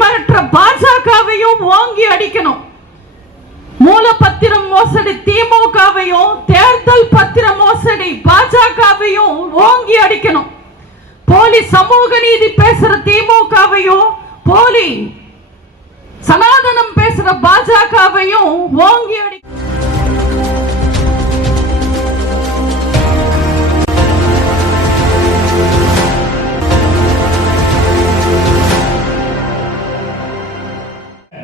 மிரட்டுற பாஜகவையும் ஓங்கி அடிக்கணும். மூலப்பத்திரம் மோசடி திமுகவையும் தேர்தல் பத்திர மோசடி பாஜகவையும் ஓங்கி அடிக்கணும். போலி சமூக நீதி பேசுற திமுகவையும் போலி சனாதனம் பேசுற பாஜகவையும் ஓங்கி அடிக்கணும்.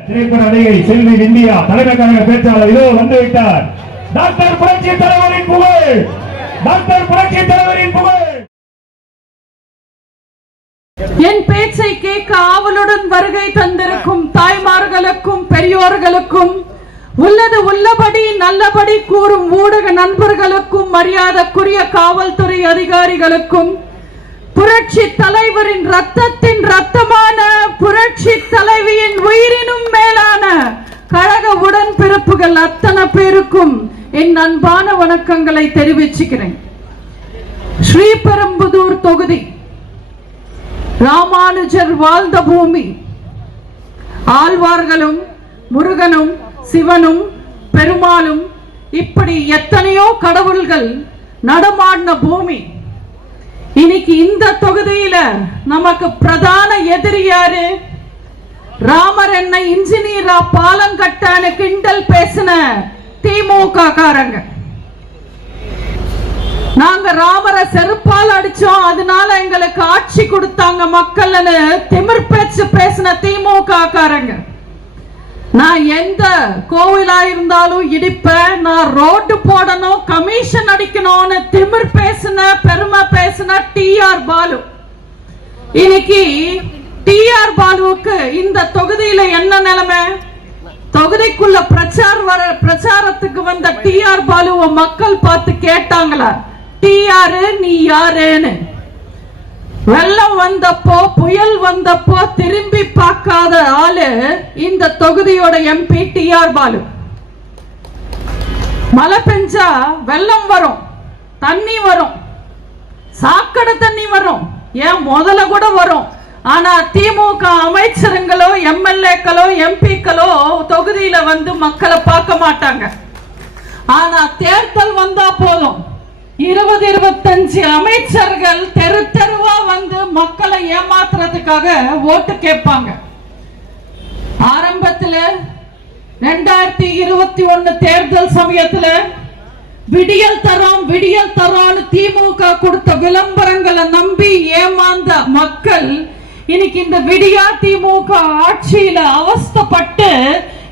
திரைப்பட நடிகை செல்வி இந்தியா தலைமை கழக பேச்சாளர் இதோ வந்துவிட்டார். டாக்டர் புரட்சி தலைவரின் புகழ்! டாக்டர் புரட்சி தலைவரின் புகழ்! என் பேச்சை கேட்க ஆவலுடன் வருகை தந்திருக்கும் தாய்மார்களுக்கும் பெரியோர்களுக்கும் உள்ளது உள்ளபடி நல்லபடி கூறும் ஊடக நண்பர்களுக்கும் மரியாதைக்குரிய காவல்துறை அதிகாரிகளுக்கும் புரட்சி தலைவரின் ரத்தத்தின் ரத்தமான புரட்சி தலைவியின் உயிரினும் மேலான கழக உடன்பிறப்புகள் அத்தனை பேருக்கும் என் அன்பான வணக்கங்களை தெரிவிச்சுக்கிறேன். ஸ்ரீபெரும்புதூர் தொகுதி ராமானுஜர் வாழ்ந்த பூமி ஆழ்வார்களும் முருகனும் சிவனும் பெருமாளும் இப்படி எத்தனையோ கடவுள்கள் நடமாடின பூமி இன்னைக்கு இந்த தொகுதியில நமக்கு பிரதான எதிரி யாரு? ராமர் என்ன இன்ஜினியரா பாலம் கட்டான கிண்டல் பேசின திமுக காரங்க நாங்க ராமரை செருப்பால் அடிச்சோம் அதனால எங்களுக்கு ஆட்சி கொடுத்தாங்க மக்கள்னு திமிர் பேச்சு பேசின திமுக காரங்க நான் எந்த கோவிலா இருந்தாலும் இடிப்பேன் நான் ரோட்டு போடணும் கமிஷன் அடிக்கணும்னு திமிர் பேசின பெருமை பேசின டிஆர் பாலு. இன்னைக்கு டிஆர் பாலுவுக்கு இந்த தொகுதியில என்ன நிலைமை? தொகுதிக்குள்ள பிரச்சார வர பிரச்சாரத்துக்கு வந்த டிஆர் பாலுவ மக்கள் பார்த்து கேட்டாங்களா? டிஆர் நீ யாருன்னு? வெள்ளம் வந்தப்போ புயல் வந்தப்போ திரும்பி பார்க்காத ஆளு இந்த தொகுதியோட எம்பி டிஆர் பாலு. மழை பெஞ்சா வெள்ளம் வரும் தண்ணி வரும் சாக்கடை தண்ணி வரும் ஏன் முதல்ல கூட வரும். ஆனா திமுக அமைச்சருங்களோ எம்எல்ஏக்களோ எம்பிக்களோ தொகுதியில வந்து மக்களை பார்க்க மாட்டாங்க. ஆனா தேர்தல் வந்தா போதும். இருபது இருபத்தஞ்சு அமைச்சர்கள் தெரு தெருவா வந்து மக்களை ஏமாத்துறதுக்காக ஓட்டு கேட்பாங்க. ஆரம்பத்தில் ரெண்டாயிரத்தி இருபத்தி ஒன்னு தேர்தல் சமயத்தில் விடியல் தரோம் விடியல் தரோம்னு திமுக கொடுத்த விளம்பரங்களை நம்பி ஏமாந்த மக்கள் இன்னைக்கு இந்த விடியா திமுக ஆட்சியில அவஸ்தைப்பட்டு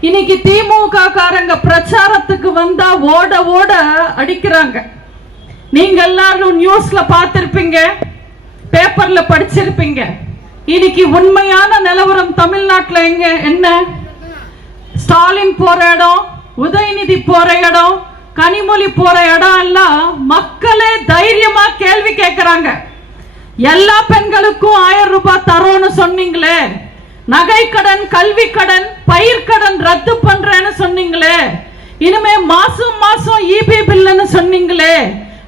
இன்னைக்கு திமுக காரங்க பிரச்சாரத்துக்கு வந்தா ஓட ஓட அடிக்கிறாங்க. நீங்க எல்லாரும் நியூஸ்ல பார்த்திருப்பீங்க பேப்பர்ல படிச்சிருப்பீங்க. இன்னைக்கு உண்மையான நிலவரம் தமிழ்நாட்டுல எங்க என்ன? ஸ்டாலின் போற இடம் உதயநிதி போற இடம் கனிமொழி போற இடம் எல்லாம் மக்களே தைரியமா கேள்வி கேட்கிறாங்க எல்லா பெண்களுக்கும் ஆயிரம் ரூபாய் தரோன்னு சொன்னீங்களே. நகை கடன் கல்வி கடன் பயிர் கடன் ரத்து பண்றேன்னு சொன்னீங்களே. இனிமே மாசம் மாசம் இபி பில்லுன்னு சொன்னீங்களே.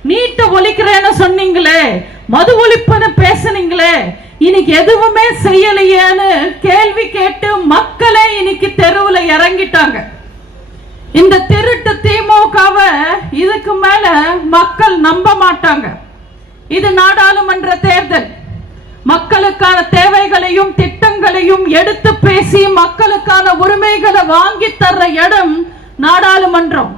நீட்ட ஒழிக்கிறேன்னு சொன்னீங்களே மது ஒழிப்புன்னு பேசுனீங்களே இன்னைக்கு எதுவுமே செய்யலையேன்னு கேள்வி கேட்டு மக்களே இன்னைக்கு தெருவுல இறங்கிட்டாங்க. இந்த திருட்டு திமுகவை இதுக்கு மேல மக்கள் நம்ப மாட்டாங்க. இது நாடாளுமன்ற தேர்தல். மக்களுக்கான தேவைகளையும் திட்டங்களையும் எடுத்து பேசி மக்களுக்கான உரிமைகளை வாங்கி தர்ற இடம் நாடாளுமன்றம்.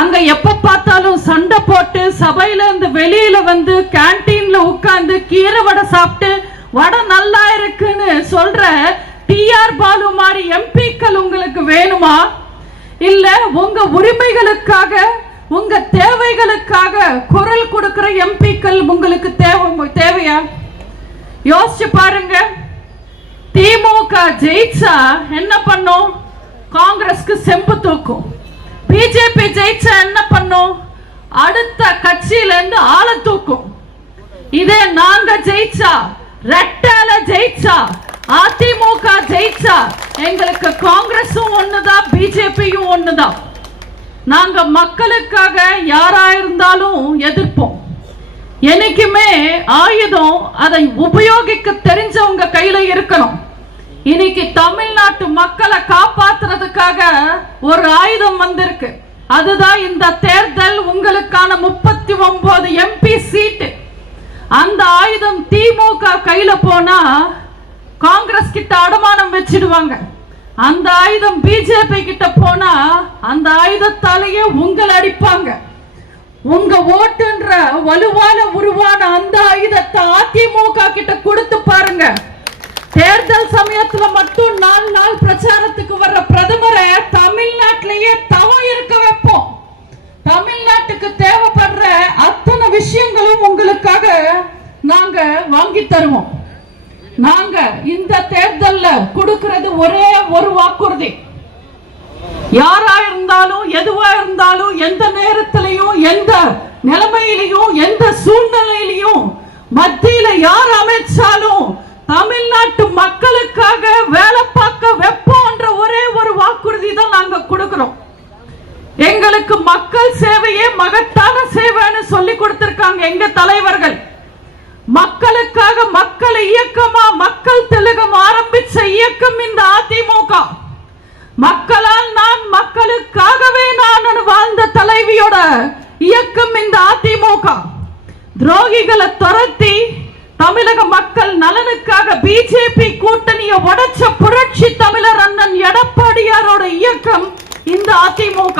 அங்க எப்ப பார்த்தாலும் சண்டை போட்டு சபையில இருந்து வெளியில வந்து கேன்டீன்ல உட்கார்ந்து கீரை வடை சாப்பிட்டு வடை நல்லா இருக்குன்னு சொல்ற டிஆர் பாலு மாதிரி எம்பிக்கள் உங்களுக்கு வேணுமா? இல்ல உங்க உரிமைகளுக்காக உங்க தேவைகளுக்காக குரல் கொடுக்கிற எம்பிக்கள் உங்களுக்கு தேவை தேவையா? யோசிச்சு பாருங்க. திமுக ஜெயிச்சா என்ன பண்ணும்? காங்கிரஸ்க்கு செம்பு தூக்கும். பிஜேபி ஜெயிச்சா என்ன பண்ணும்? அடுத்த கட்சியில இருந்து ஆளை தூக்கும். இதே நாங்க ஜெயிச்சா ரெட்டால ஜெயிச்சா அதிமுக ஜெயிச்சா எங்களுக்கு காங்கிரஸும் ஒண்ணுதான் பிஜேபியும் ஒண்ணுதான். நாங்க மக்களுக்காக யாரா இருந்தாலும் எதிர்ப்போம். என்னைக்குமே ஆயுதம் அதை உபயோகிக்க தெரிஞ்சவங்க கையில இருக்கணும். இன்னைக்கு தமிழ்நாட்டு மக்களை காப்பாத்துறதுக்காக ஒரு ஆயுதம் வந்திருக்கு. அதுதான் இந்த தேர்தல் உங்களுக்கான முப்பத்தி ஒன்பது எம்பி சீட்டு. அந்த ஆயுதம் திமுக கையில போனா காங்கிரஸ் கிட்ட அடமானம் வச்சிடுவாங்க. அந்த ஆயுதம் பிஜேபி கிட்ட போனா அந்த ஆயுதத்தாலேயே உங்களை அடிப்பாங்க. உங்க ஓட்டுன்ற வலுவான உருவான அந்த ஆயுதத்தை அதிமுக கிட்ட கொடுத்து பாருங்க. தேர்தல் சமயத்துல மட்டும் நாலு நாள் பிரச்சாரத்துக்கு வர்ற பிரதமரை தமிழ்நாட்டிலேயே தவம் இருக்க வைப்போம். தமிழ்நாட்டுக்கு தேவைப்படுற அத்தனை விஷயங்களும் உங்களுக்காக நாங்க வாங்கி தருவோம். நாங்க இந்த தேர்தல்ல கொடுக்கிறது ஒரே ஒரு வாக்குறுதி. யாரா இருந்தாலும் எதுவா இருந்தாலும் எந்த நேரத்திலையும் எந்த நிலைமையிலையும் எந்த சூழ்நிலையிலையும் மத்தியில யார் அமைச்சாலும் தமிழ்நாட்டு மக்களுக்காக வேலை பார்க்க வெப்பம்ன்ற ஒரே ஒரு வாக்குறுதி தான் நாங்க கொடுக்கிறோம். எங்களுக்கு மக்கள் சேவையே மகத்தான சேவைன்னு சொல்லி கொடுத்திருக்காங்க எங்க தலைவர்கள். மக்களுக்காக மக்கள் இயக்கமா மக்கள் திலகம் ஆரம்பிச்ச இயக்கம் இந்த அதிமுக. மக்களால் நான் மக்களுக்காகவே நான் வாழ்ந்த தலைவியோட இயக்கம் இந்த அதிமுக. துரோகிகளை துரத்தி தமிழக மக்கள் நலனுக்காக பிஜேபி கூட்டணியை உடைச்ச புரட்சி தமிழர் அண்ணன் எடப்பாடியாரோட இயக்கம் இந்த அதிமுக.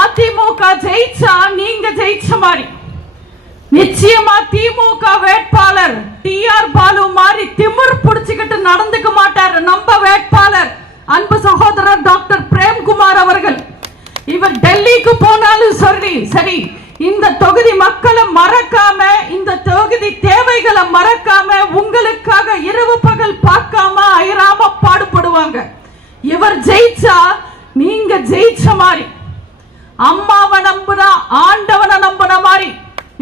அதிமுக ஜெயிச்சா நீங்க ஜெயிச்ச மாதிரி. நிச்சயமா திமுக வேட்பாளர் டி ஆர் பாலு மாதிரி திமிர் புடிச்சுக்கிட்டு நடந்துக்க மாட்டாரு. நம்ம வேட்பாளர் அன்பு சகோதரர் டாக்டர் பிரேம்குமார் அவர்கள். இவர் டெல்லிக்கு போனாலும் சரி சரி இந்த தொகுதி மக்களை மறக்காம இந்த தொகுதி தேவைகளை மறக்காம உங்களுக்காக இரவு பகல் பார்க்காம அயராம பாடுபடுவாங்க. இவர் ஜெயிச்சா நீங்க ஜெயிச்ச மாதிரி அம்மாவை நம்புனா ஆண்டவனை நம்புன மாதிரி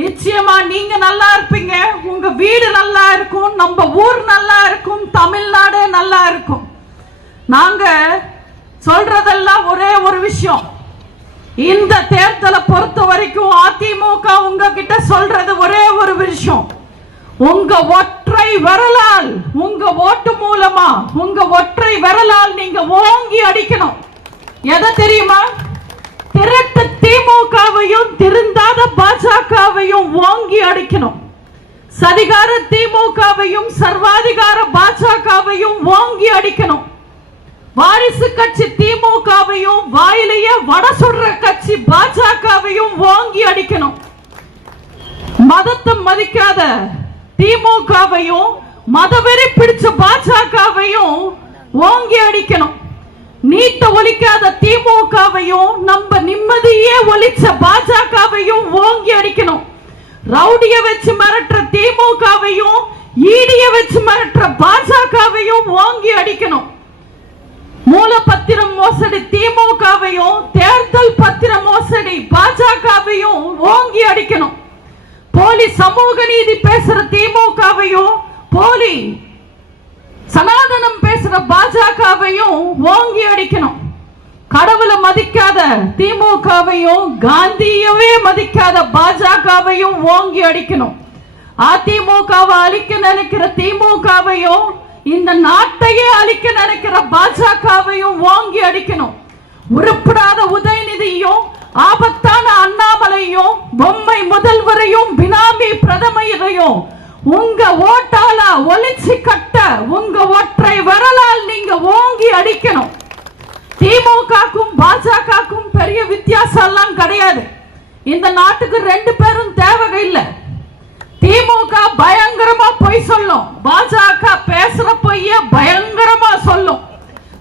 நிச்சயமா நீங்க நல்லா இருப்பீங்க. உங்க வீடு நல்லா இருக்கும் நம்ம ஊர் நல்லா இருக்கும் தமிழ்நாடு நல்லா இருக்கும். நாங்க சொல்றதெல்லாம் ஒரே ஒரு விஷயம். இந்த தேர்தலை பொறுத்த வரைக்கும் அதிமுக உங்ககிட்ட சொல்றது ஒரே ஒரு விஷயம். உங்க ஒற்றை வரலால் உங்க ஓட்டு மூலமா உங்க ஒற்றை வரலால் நீங்க ஓங்கி அடிக்கணும். எதை தெரியுமா? திரட்டு திமுகவையும் திருந்தாத பாஜகவையும் ஓங்கி அடிக்கணும். சதிகார திமுகவையும் சர்வாதிகார பாஜகவையும் ஓங்கி அடிக்கணும். வாரிசு கட்சி திமுகவையும் வாயிலேயே வட சுடுற பாஜகவையும் வாங்கி அடிக்கணும். மதத்தை மதிக்காத திமுகவையும் மதவெறி பிடிச்ச பாஜகவையும் ஓங்கி அடிக்கணும். நீட்ட ஒழிக்காத திமுகவையும் நம்ம நிம்மதியே ஒழிச்ச பாஜகவையும் ஓங்கி அடிக்கணும். ரவுடிய வச்சு மிரட்டுற திமுகவையும் ஈடிய வச்சு மிரட்டுற பாஜகவையும் ஓங்கி அடிக்கணும். மூல பத்திரம் மோசடி திமுகவையும் தேர்தல் பத்திர மோசடி பாஜகவையும் ஓங்கி அடிக்கணும். போலி சமூக நீதி பேசுற திமுகவையும் போலி சனாதனம் பேசுற பாஜகவையும் ஓங்கி அடிக்கணும். கடவுளை மதிக்காத திமுகவையும் காந்தியவே மதிக்காத பாஜகவையும் ஓங்கி அடிக்கணும். அதிமுகவை அழிக்க நினைக்கிற திமுகவையும் இந்த நாட்டையே அழிக்க நினைக்கிற பாஜகவையும் ஓங்கி அடிக்கணும். உருப்படாத உதயநிதியும் ஆபத்தான அண்ணாமலையும் பொம்மை முதல்வரையும் பினாமி பிரதமரையும் உங்க ஓட்டால ஒளிச்சு கட்ட உங்க ஒற்றை விரலால் நீங்க ஓங்கி அடிக்கணும். திமுகக்கும் பாஜகக்கும் பெரிய வித்தியாசம் எல்லாம் கிடையாது. இந்த நாட்டுக்கு ரெண்டு பேரும் தேவை இல்லை. திமுக பயங்கரமா பொய் சொல்லும். பாஜக பேசுற பொய்ய பயங்கரமா சொல்லும்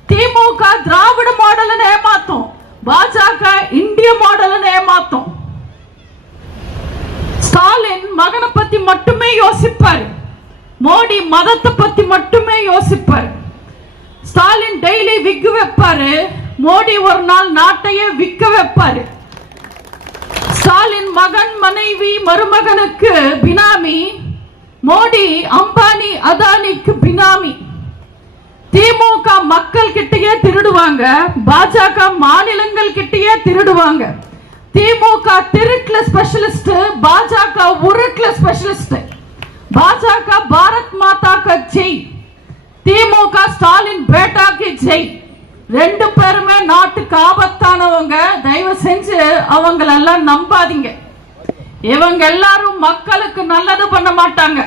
திமுக திராவிட மாடல்னு ஏமாத்தும் பாஜக இந்திய மாடல்னு ஏமாத்தும் ஸ்டாலின் மகனை பத்தி மட்டுமே யோசிப்பார் மோடி மதத்தை பத்தி மட்டுமே யோசிப்பார். ஸ்டாலின் டெய்லி விக்கு வைப்பாரு. மோடி ஒரு நாள் நாட்டையே விக்க வைப்பாரு. ஸ்டாலின் மகன் மனைவி மருமகனுக்கு பினாமி. மோடி அம்பானி அதானிக்கு பினாமி. திமுக மக்கள் கிட்டயே திருடுவாங்க. பாஜக மாநிலங்கள் கிட்டயே திருடுவாங்க. திமுக திருட்டுல ஸ்பெஷலிஸ்ட் பாஜக உருட்டுல ஸ்பெஷலிஸ்ட் பாஜக பாரத் மாதா கா ஜெய். திமுக ஸ்டாலின் பேட்டா ஜெய். ரெண்டு பேருமே நாட்டுக்கு ஆபத்தானவங்க. தயவு செஞ்சு அவங்களெல்லாம் நம்பாதீங்க. இவங்க எல்லாரும் மக்களுக்கு நல்லது பண்ண மாட்டாங்க.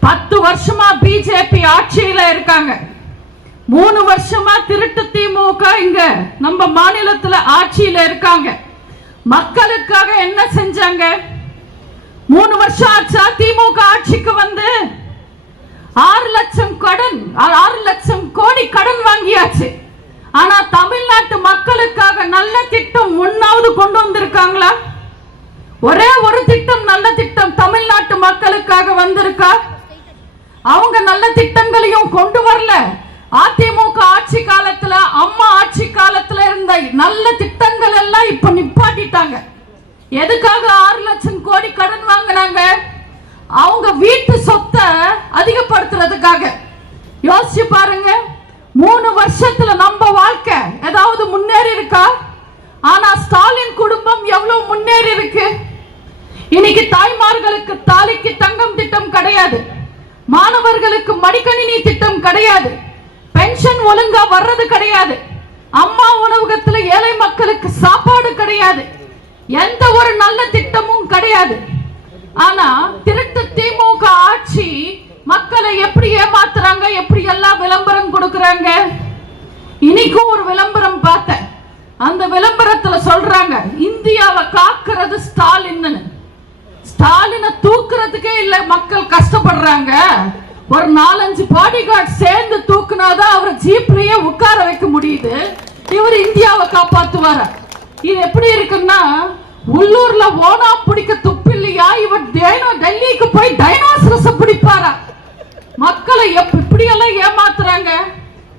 பத்து வருஷமா பிஜேபி ஆட்சியில இருக்காங்க. மூணு வருஷமா திருட்டு திமுக இங்க நம்ம மாநிலத்துல ஆட்சியில இருக்காங்க. மக்களுக்காக என்ன செஞ்சாங்க? மூணு வருஷம் ஆச்சா திமுக ஆட்சிக்கு வந்து. ஆறு லட்சம் கடன் ஆறு லட்சம் கோடி கடன் வாங்கியாச்சு. ஆனா தமிழ்நாட்டு மக்களுக்காக நல்ல திட்டம் ஒன்னாவது கொண்டு வந்திருக்காங்களா? ஒரே ஒரு திட்டம் நல்ல திட்டம் தமிழ்நாட்டு மக்களுக்காக வந்திருக்கா? அவங்க நல்ல திட்டங்களையும் கொண்டு வரல. அதிமுக ஆட்சி காலத்துல அம்மா ஆட்சி காலத்துல இருந்த நல்ல திட்டங்கள் எல்லாம் இப்ப நிப்பாட்டிட்டாங்க. எதுக்காக ஆறு லட்சம் கோடி கடன் வாங்கினாங்க? அவங்க வீட்டு சொத்தை அதிகப்படுத்துறதுக்காக. யோசிச்சு பாருங்க. மூணு வருஷத்துல நம்ம வாழ்க்கை ஏதாவது முன்னேறி இருக்கா? ஆனா ஸ்டாலின் குடும்பம் எவ்வளவு முன்னேறி இருக்கு? இன்னைக்கு தாய்மார்களுக்கு தாலிக்கு தங்கம் திட்டம் கிடையாது. மாணவர்களுக்கு மடிக்கணினி திட்டம் கிடையாது. பென்ஷன் ஒழுங்கா வர்றது கிடையாது. அம்மா உணவகத்துல ஏழை மக்களுக்கு சாப்பாடு கிடையாது. எந்த ஒரு நல்ல திட்டமும் கிடையாது. ஆனா திருட்டு திமுக ஆட்சி மக்களை எப்படி ஏமாத்துறாங்க எப்படி எல்லாம் விளம்பரம் கொடுக்கறாங்க? இன்னைக்கும் ஒரு விளம்பரம் பார்த்தேன். அந்த விளம்பரத்துல சொல்றாங்க இந்தியாவை காக்குறது ஸ்டாலின்னு. ஸ்டாலினை தூக்குறதுக்கே இல்ல மக்கள் கஷ்டப்படுறாங்க. ஒரு நாலஞ்சு பாடி கார்டு சேர்ந்து தூக்குனாதான் அவர் ஜீப்லயே உட்கார வைக்க முடியுது. இவர் இந்தியாவை காப்பாத்துவார? இது எப்படி இருக்குன்னா உள்ளூர்ல ஓனா பிடிக்க துப்பில்லையா? இவர் டைனோ டெல்லிக்கு போய் டைனோசரஸ் பிடிப்பாரா? மக்களை எப் இப்படி எல்லாம் ஏமாத்துறாங்க.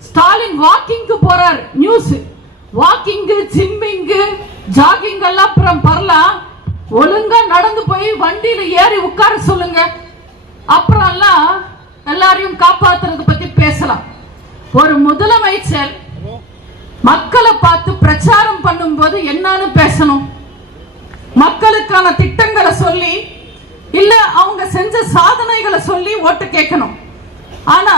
ஸ்டாலின் வாக்கிங்க்கு போறார் நியூஸ் வாக்கிங்கு ஜிம்மிங்கு ஜாகிங் எல்லாம் அப்புறம் பரலாம் ஒழுங்கா நடந்து போய் வண்டியில ஏறி உட்கார சொல்லுங்க. அப்புறம் எல்லாம் எல்லாரையும் காப்பாத்துறது பத்தி பேசலாம். ஒரு முதலமைச்சர் மக்களை பார்த்து பிரச்சாரம் பண்ணும்போது என்னன்னு பேசணும்? மக்களுக்கான திட்டங்களை சொல்லி இல்ல அவங்க செஞ்ச சாதனைகளை சொல்லி ஓட்டு கேட்கணும். ஆனா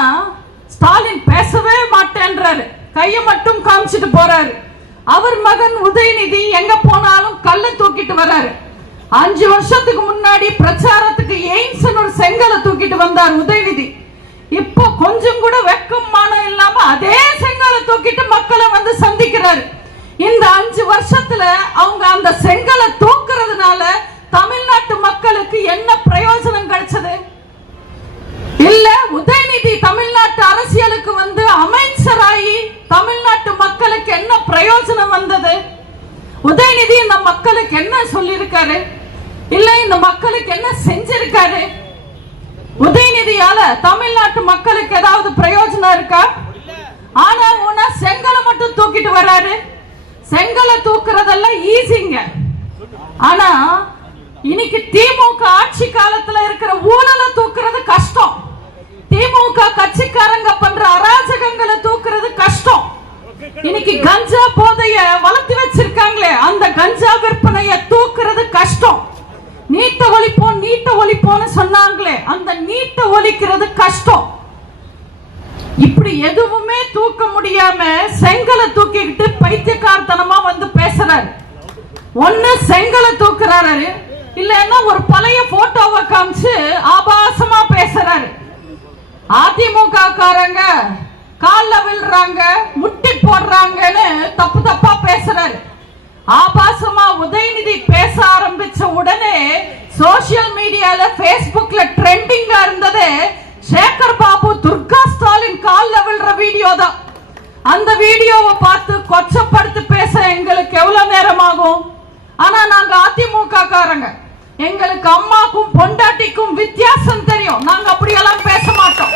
ஸ்டாலின் பேசவே மாட்டேன்றாரு. கையை மட்டும் காமிச்சிட்டு போறாரு. அவர் மகன் உதயநிதி எங்க போனாலும் கல்லை தூக்கிட்டு வர்றாரு அஞ்சு வருஷத்துக்கு முன்னாடி பிரச்சாரத்துக்கு எய்ம்ஸ் ஒரு செங்கலை தூக்கிட்டு வந்தார் உதயநிதி. இப்போ கொஞ்சம் கூட வெக்கம் மானம் இல்லாம அதே செங்கலை தூக்கிட்டு மக்களை வந்து சந்திக்கிறாரு. இந்த அஞ்சு வருஷத்துல அவங்க அந்த செங்க தூக்குறதுனால தமிழ்நாட்டு மக்களுக்கு என்ன பிரயோஜனம் கிடைச்சது இல்ல உதயநிதி தமிழ்நாட்டு அரசியலுக்கு வந்து அமைச்சராகி தமிழ்நாட்டு மக்களுக்கு என்ன பிரயோஜனம் வந்தது? உதயநிதி இந்த மக்களுக்கு என்ன சொல்லியிருக்காரு? இல்ல இந்த மக்களுக்கு என்ன செஞ்சிருக்காரு? உதயநிதியால தமிழ்நாட்டு மக்களுக்கு ஏதாவது பிரயோஜனம் இருக்கா? ஆனா உன செங்கலை மட்டும் தூக்கிட்டு வர்றாரு செங்கலை தூக்குறதெல்லாம் ஈஸிங்க. ஆனா இன்னைக்கு திமுக ஆட்சி காலத்துல இருக்கிற ஊழலை தூக்குறது கஷ்டம். திமுக கட்சிக்காரங்க அராஜகங்களை தூக்குறது கஷ்டம். இன்னைக்கு கஞ்சா போதைய வளர்த்து வச்சிருக்காங்களே அந்த கஞ்சா விற்பனைய தூக்குறது கஷ்டம். நீட்ட ஒழிப்போம் நீட்ட ஒழிப்போம்னு சொன்னாங்களே அந்த நீட்ட ஒழிக்கிறது கஷ்டம். இப்படி எதுவுமே தூக்க முடியாம செங்கலை தூக்கிக்கிட்டு பைத்தியக்காரத்தனமா வந்து பேசுறாரு. ஒண்ணு செங்கலை தூக்குறாரு இல்லைன்னா ஒரு பழைய போட்டோவை காமிச்சு ஆபாசமா பேசுறாரு. அதிமுக காரங்க கால்ல விழுறாங்க முட்டி போடுறாங்கன்னு தப்பு தப்பா பேசுறாரு. ஆபாசமா உதயநிதி பேச ஆரம்பிச்ச உடனே சோசியல் மீடியால பேஸ்புக்ல ட்ரெண்டிங்கா இருந்தது சேகர் பாபு துர்கா ஸ்டாலின் கால்ல விழுற வீடியோ தான். அந்த வீடியோவை பார்த்து கொச்சப்படுத்தி பேச எங்களுக்கு எவ்வளவு நேரம் ஆகும் ஆனா நாங்க அதிமுக காரங்க எங்களுக்கு அம்மாக்கும் பொண்டாட்டிக்கும் வித்தியாசம் தெரியும். நாங்க அப்படியெல்லாம் பேச மாட்டோம்.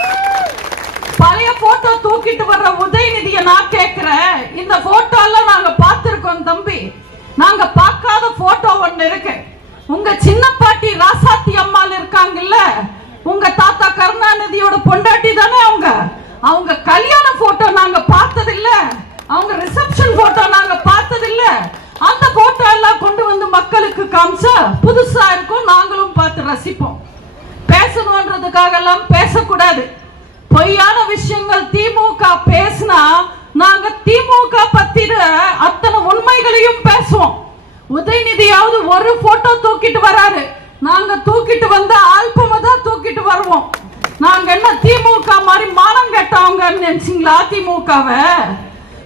பழைய போட்டோ தூக்கிட்டு வர்ற உதயநிதியை நான் கேட்கிறேன். இந்த போட்டோல நாங்க பார்த்திருக்கோம் தம்பி. நாங்க பார்க்காத போட்டோ ஒண்ணு இருக்கு. உங்க சின்ன பாட்டி ராசாத்தி அம்மாள் இருக்காங்கல்ல உங்க தாத்தா கருணாநிதியோட பொண்டாட்டி தானே அவங்க. அவங்க கல்யாணம் காமிச்சா புதுசா இருக்கும் நாங்களும் பார்த்து ரசிப்போம். பேசணுன்றதுக்காக எல்லாம் பேசக்கூடாது. பொய்யான விஷயங்கள் திமுக பேசினா நாங்க திமுக பத்தின அத்தனை உண்மைகளையும் பேசுவோம். உதயநிதியாவது ஒரு போட்டோ தூக்கிட்டு வராரு. நாங்க தூக்கிட்டு வந்த ஆல்பமை தான் தூக்கிட்டு வருவோம். நாங்க என்ன திமுக மாதிரி மானம் கெட்டவங்கன்னு நினைச்சீங்களா திமுகவை?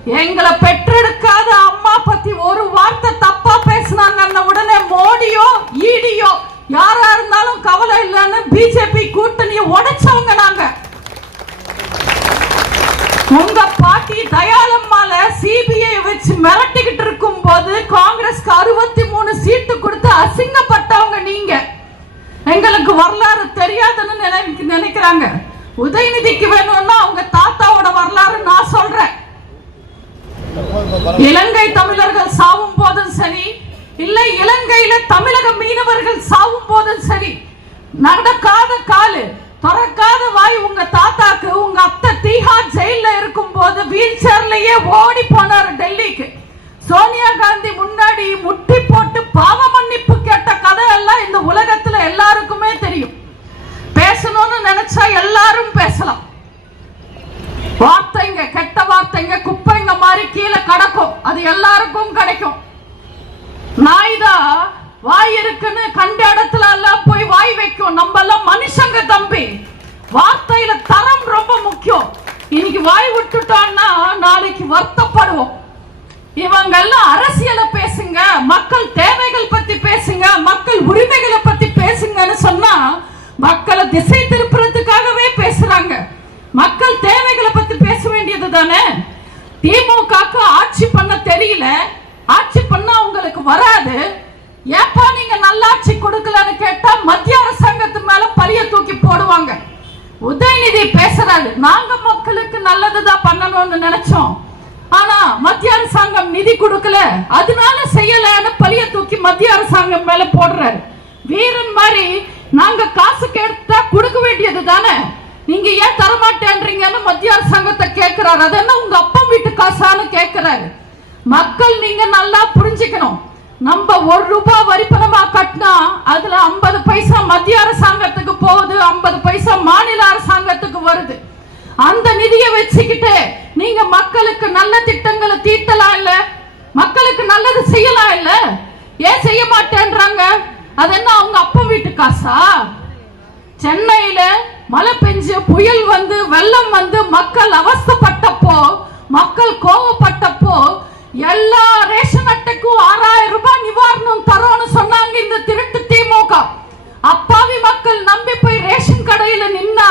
எங்களை பெற்றெடுக்காத அம்மா பத்தி ஒரு வார்த்தை தப்பா பேசினாங்கன்ன உடனே மோடியோ ஈடியோ யாரா இருந்தாலும் கவலை இல்லைன்னு பிஜேபி கூட்டணியை உடைச்சவங்க நாங்க. உங்க பாட்டி தயாளம்மால சிபிஐ வச்சு மிரட்டிக்கிட்டு இருக்கும் போது காங்கிரஸ்க்கு அறுபத்தி மூணு சீட்டு கொடுத்து அசிங்கப்பட்டவங்க நீங்க. எங்களுக்கு வரலாறு தெரியாதுன்னு நினைக்கிறாங்க. உதயநிதிக்கு வேணும்னா அவங்க தாத்தாவோட வரலாறு நான் சொல்றேன். இலங்கை தமிழர்கள் சாவும் போதும் சரி. இல்லை இலங்கையில தமிழக மீனவர்கள் சாவும் போதும் சரி. நடக்காத காலு திறக்காத வாய் உங்க தாத்தாக்கு உங்க அத்தை தீஹார் ஜெயில இருக்கும் போது வீல் சேர்லயே ஓடி போனாரு டெல்லிக்கு. சோனியா காந்தி முன்னாடி முட்டி போட்டு பாவ மன்னிப்பு கேட்ட கதை எல்லாம் இந்த உலகத்துல எல்லாருக்குமே எல்லாருக்கும் கிடைக்கும். நாய்தான் வாய் இருக்குன்னு கண்ட இடத்துல எல்லாம் போய் வாய் வைக்கும். நம்ம எல்லாம் மனுஷங்க தம்பி. வார்த்தையில தரம் ரொம்ப முக்கியம். இன்னைக்கு வாய் விட்டுட்டோம்னா நாளைக்கு வருத்தப்படுவோம். இவங்க எல்லாம் அரசியலை பேசுங்க மக்கள் தேவைகள் பத்தி பேசுங்க மக்கள் உரிமைகளை பத்தி பேசுங்கன்னு சொன்னா மக்களை திசை திருப்புறதுக்காகவே பேசுறாங்க. மக்கள் தேவைகளை பத்தி பேச வேண்டியது தானே திமுகக்கு ஆட்சி பண்ண தெரியல. ஆட்சி பண்ண உங்களுக்கு வராது. ஏப்பா நீங்க நல்லாட்சி கொடுக்கலன்னு கேட்டா மத்திய அரசாங்கத்து மேல பழிய தூக்கி போடுவாங்க. உதயநிதி பேசுறாரு. நாங்க மக்களுக்கு நல்லதுதான் பண்ணணும்னு நினைச்சோம். ஆனா மத்திய அரசாங்கம் நிதி கொடுக்கல. அதனால செய்யலன்னு பழிய தூக்கி மத்திய அரசாங்கம் மேல போடுறாரு. வீரன் மாதிரி நாங்க காசு கேட்டா கொடுக்க வேண்டியது தானே நீங்க ஏன் தரமாட்டேன்றீங்கன்னு மத்திய அரசாங்கத்தை கேட்கிறாரு அது என்ன உங்க அப்பா வீட்டு காசான்னு கேட்கிறாரு மக்கள் நீங்க நல்லா புரிஞ்சுக்கணும். நம்ம ஒரு ரூபாய் வரி பணமா கட்டினா அதுல ஐம்பது பைசா மத்திய அரசாங்கத்துக்கு போகுது ஐம்பது பைசா மாநில அரசாங்கத்துக்கு வருது. அந்த நிதியை வச்சுக்கிட்டு நீங்க மக்களுக்கு நல்ல திட்டங்களை தீட்டலாம் இல்ல? மக்களுக்கு நல்லது செய்யலாம் இல்ல? ஏன் செய்ய மாட்டேன்றாங்க? அது என்ன அவங்க அப்பா வீட்டு காசா? சென்னையில மழை பெஞ்சு புயல் வந்து வெள்ளம் வந்து மக்கள் அவஸ்தைப்பட்டப்போ மக்கள் கோவப்பட்டப்போ எல்லா ரேஷன் அட்டைக்கும் ஆறாயிரம் ரூபாய் நிவாரணம் தரோம்னு சொன்னாங்க இந்த திருட்டு திமுக. அப்பாவி மக்கள் நம்பி போய் ரேஷன் கடையில நின்னா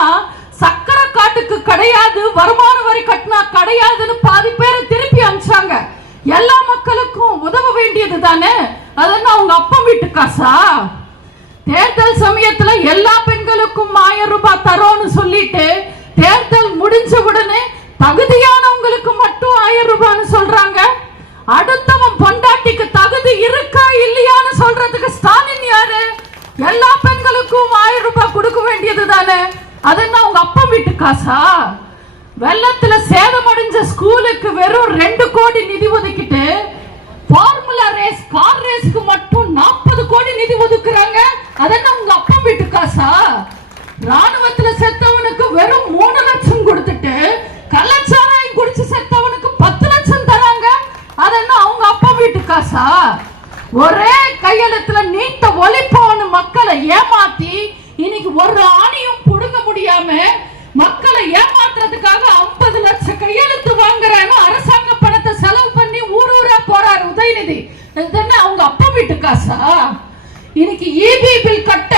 சக்கரை காட்டுக்கு கிடையாது வருமான வரி கட்டினா கிடையாதுன்னு பாதி பேரை திருப்பி அனுப்பிச்சாங்க. எல்லா மக்களுக்கும் உதவ வேண்டியது தானே அதெல்லாம் அவங்க அப்பா வீட்டு காசா தேர்தல் சமயத்துல எல்லா பெண்களுக்கும் ஆயிரம் ரூபாய் தரோம்னு சொல்லிட்டு தேர்தல் முடிஞ்ச உடனே தகுதியானவங்களுக்கு மட்டும் ஆயிரம் ரூபாய்னு சொல்றாங்க. அடுத்தவன் பொண்டாட்டிக்கு தகுதி இருக்கா இல்லையான்னு சொல்றதுக்கு ஸ்டாலின் யாரு? எல்லா பெண்களுக்கும் ஆயிரம் ரூபாய் கொடுக்க வேண்டியது தானே? அது என்ன உங்க அப்பா வீட்டு காசா? வெள்ளத்துல சேதமடைஞ்ச ஸ்கூலுக்கு வெறும் ரெண்டு கோடி நிதி ஒதுக்கிட்டு ஃபார்முலா ரேஸ் கார் ரேஸ்க்கு மட்டும் நாற்பது கோடி நிதி ஒதுக்கு அதென்ன உங்க அப்பா வீட்டு காசா ராணுவத்துல செத்தவனுக்கு வெறும் மூணு லட்சம் கொடுத்துட்டு கள்ளச்சாராயம் குடிச்சு செத்தவனுக்கு பத்து லட்சம் தராங்க. அதென்ன அவங்க அப்பா வீட்டு காசா ஒரே கையெழுத்துல நீட்ட ஒழிப்போன்னு மக்களை ஏமாத்தி இன்னைக்கு ஒரு ஆணியும் புடுங்க முடியாம மக்களை ஏமாத்துறதுக்காக 50 லட்சம் கையெழுத்து வாங்குறாங்க. அரசாங்க பணத்தை செலவு பண்ணி ஊர் ஊரா போறாரு உதயநிதி. அவங்க அப்பா வீட்டு காசா இன்னைக்கு இபி பில் கட்ட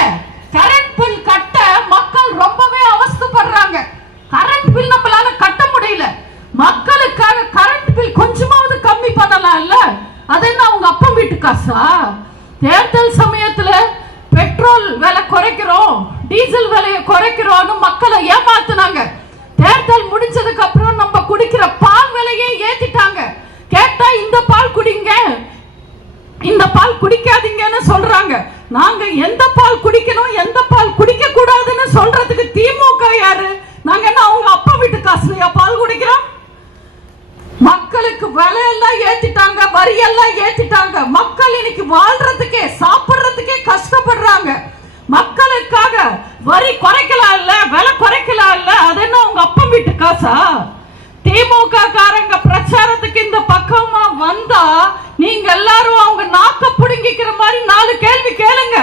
கரண்ட் பில் கட்ட மக்கள் ரொம்பவே அவஸ்தைப்படுறாங்க. கரண்ட் பில் நம்மளால கட்ட முடியல. மக்களுக்காக கரண்ட் பில் கொஞ்சமாவது கம்மி பண்ணலாம் இல்ல? அது என்ன அவங்க அப்பா வீட்டு காசா? தேர்தல் சமயத்துல பெட்ரோல் விலை குறைக்கிறோம் டீசல் விலையை குறைக்கிறோம்னு மக்களை ஏமாத்துனாங்க. தேர்தல் முடிஞ்சதுக்கு அப்புறம் நம்ம குடிக்கிற பால் விலையே ஏத்திட்டாங்க. கேட்டா இந்த பால் குடிங்க இந்த பால் குடிக்காதீங்கன்னு சொல்றாங்க. நாங்க எந்த பால் குடிக்கணும் எந்த பால் குடிக்க கூடாதுன்னு சொல்றதுக்கு திமுக யாரு? நாங்க என்ன அவங்க அப்பா வீட்டு காசுலயா பால் குடிக்கிறோம்? மக்களுக்கு விலை எல்லாம் ஏத்திட்டாங்க வரி எல்லாம் ஏத்திட்டாங்க. மக்கள் இன்னைக்கு வாழ்றதுக்கே சாப்பிடுறதுக்கே கஷ்டப்படுறாங்க. மக்களுக்காக வரி குறைக்கலாம் இல்ல விலை குறைக்கலாம் இல்ல அது என்ன உங்க அப்பா வீட்டு காசா? திமுக காரங்க பிரச்சாரத்துக்கு இந்த பக்கமா வந்தா நீங்க எல்லாரும் அவங்க நாக்க புடுங்கிக்கிற மாதிரி நாலு கேள்வி கேளுங்க.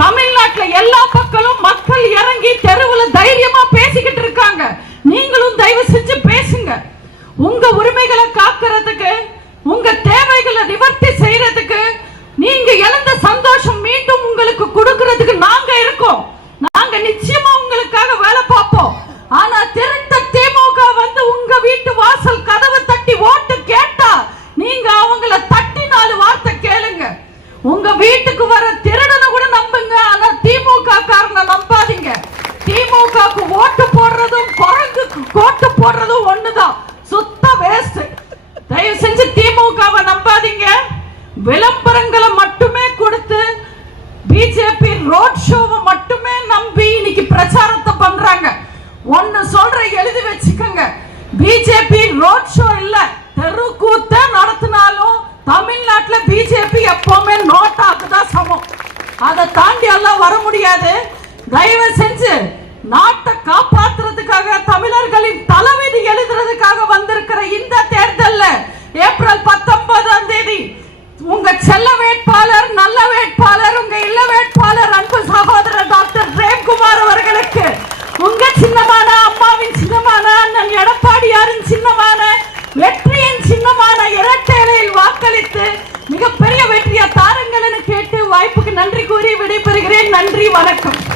தமிழ்நாட்டுல எல்லா பக்கமும் மக்கள் இறங்கி தெருவுல தைரியமா பேசிக்கிட்டு இருக்காங்க. நீங்களும் தயவு செஞ்சு பேசுங்க. உங்க உரிமைகளை காக்கிறதுக்கு உங்க தேவைகளை நிவர்த்தி செய்யறதுக்கு நீங்க இழந்த சந்தோஷம் மீண்டும் உங்களுக்கு கொடுக்கிறதுக்கு நாங்க இருக்கோம் நாங்க நிச்சயமா உங்களுக்காக வேலை பார்ப்போம் ஆனா திருட்ட திமுக வந்து உங்க வீட்டு வாசல் கதவை தட்டி ஓட்டு கேட்டா நீங்க அவங்கள தட்டி நாலு வார்த்தை கேளுங்க உங்க வீட்டுக்கு வர திருடனை கூட நம்புங்க ஆனா திமுக காரனை நம்பாதீங்க திமுகக்கு ஓட்டு போடுறதும் குரங்குக்கு கோட்டு போடுறதும் ஒண்ணுதான் சுத்த வேஸ்ட் தயவு செஞ்சு திமுகவை நம்பாதீங்க விளம்பரங்களை மட்டுமே கொடுத்து பிஜேபி ரோட் ஷோவை மட்டுமே நம்பி இன்னைக்கு பிரச்சாரத்தை பண்றாங்க ஒன்னு சொல்ற எழுதி வச்சுக்கோங்க பிஜேபி ரோட் ஷோ இல்ல தெருக்கூத்த நடத்தினாலும் தமிழ்நாட்டுல பிஜேபி எப்பவுமே நோட்டாக்கு தான் சமம். அதை தாண்டி எல்லாம் வர முடியாது. தயவு செஞ்சு நாட்டை காப்பாத்துறதுக்காக தமிழர்களின் தலைவிதி எழுதுறதுக்காக வந்திருக்கிற இந்த தேர்தல்ல ஏப்ரல் பத்தொன்பதாம் தேதி உங்க செல்ல வேட்பாளர் நல்ல வேட்பாளர் உங்க இல்ல வேட்பாளர் அன்பு சகோதரர் டாக்டர் பிரேம்குமார் அவர்களுக்கு உங்க சின்னமான அம்மாவின் சின்னமான அண்ணன் எடப்பாடியாரின் சின்னமான வெற்றியின் சின்னமான இரட்டையிலையில் வாக்களித்து மிகப்பெரிய வெற்றியா தாரங்கள் கேட்டு வாய்ப்புக்கு நன்றி கூறி விடைபெறுகிறேன். நன்றி வணக்கம்.